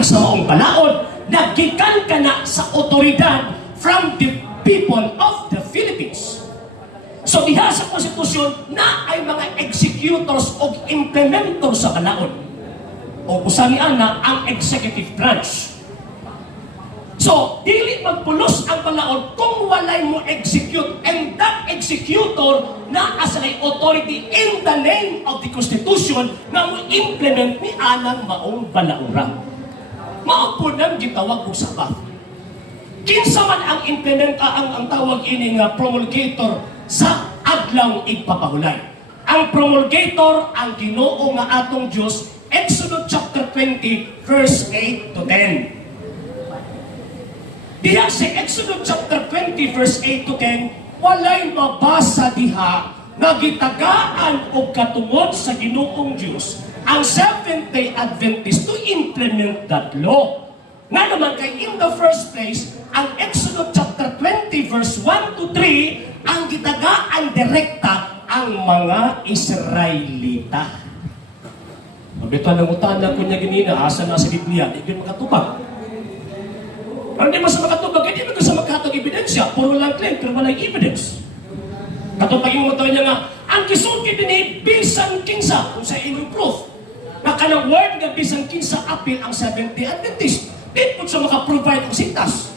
sa maong balaod, nagikan ka na sa otoridad from the people of the Philippines. So diha sa konstitusyon na ay mga executors o implementors sa balaod. O usamian na ang executive branch. So, dili magpulos ang balaod kung walay mo execute, and that executor na as an authority in the name of the Constitution na mo implement ni anang maong balaura. Maupod nang gitawag ko sabat. Kinsa man ang ang tawag ini nga promulgator sa adlaw igpapahulay. Ang promulgator ang Ginoo nga atong Dios, Exodus chapter 20 verse 8 to 10. Diha sa Exodus chapter 20 verse 8 to 10, walay mabasa diha na gitagaan og katungod sa Ginoong Dios ang Seventh-day Adventist to implement that law. Nga naman kay in the first place, ang Exodus chapter 20 verse 1 to 3, ang gitagaan direkta ang mga Israelita. Mabito ang utana ko niya ganina, asa na sa Biblia, hindi makatubag. Hindi mo sa makatubag, hindi mo sa makatog ebidensya, puro lang claim, pero walang evidence. Katong paging mo niya nga, ang kisulti din eh, bisan kinsa, kung sa inyong proof, na kanang word nga bisan kinsa appeal ang Seventh-day Adventist. Di po siya makaprovide ang sintas.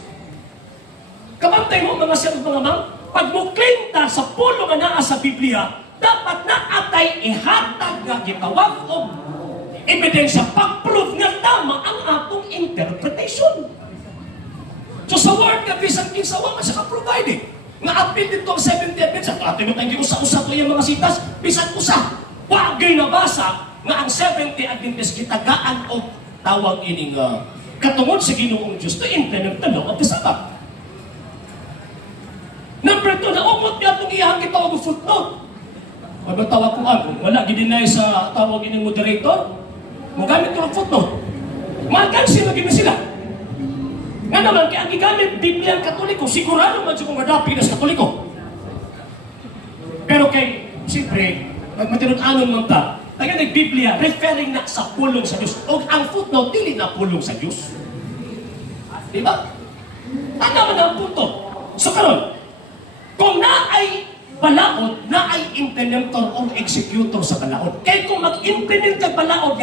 Kabantay mo mga sir, mga ma'am, pag mo claim ta sa pulo nga naa sa Biblia, dapat na atay ihatag nga gitawag o ebidensya pag-prove nga tama ang atong interpretation. So sa word nga bisan kinsa wa man siya ka-provide. Nga appeal dito ang Seventh-day Adventist. Atin mo tayong usa-usa to yung mga sintas, bisan usa. Wagay nabasa nga ang Seventh-day Adventist gitagaan o tawag ining katungod sa Ginoong Diyos to implement the law of the Sabbath. Number 2, naumot niya itong iyahang gitawag o footnote. Magtawag ko wala gidinay sa tawag ining moderator, magamit ko ang footnote. Magansin lagi na sila. Nga naman, kaya ang gigamit Biblia ang Katoliko, sigurado man siya kung madapi na sa Katoliko. Pero kay, siyempre, magmatinod-anon man ta, taga nag-Biblia, referring na sa pulong sa Diyos. O ang footnote, dili na pulong sa Diyos. Diba? Tanda man ang punto. So karon, kung naay balaod, naay implementer o executor sa balaod. Kaya kung mag-implement ka balaod,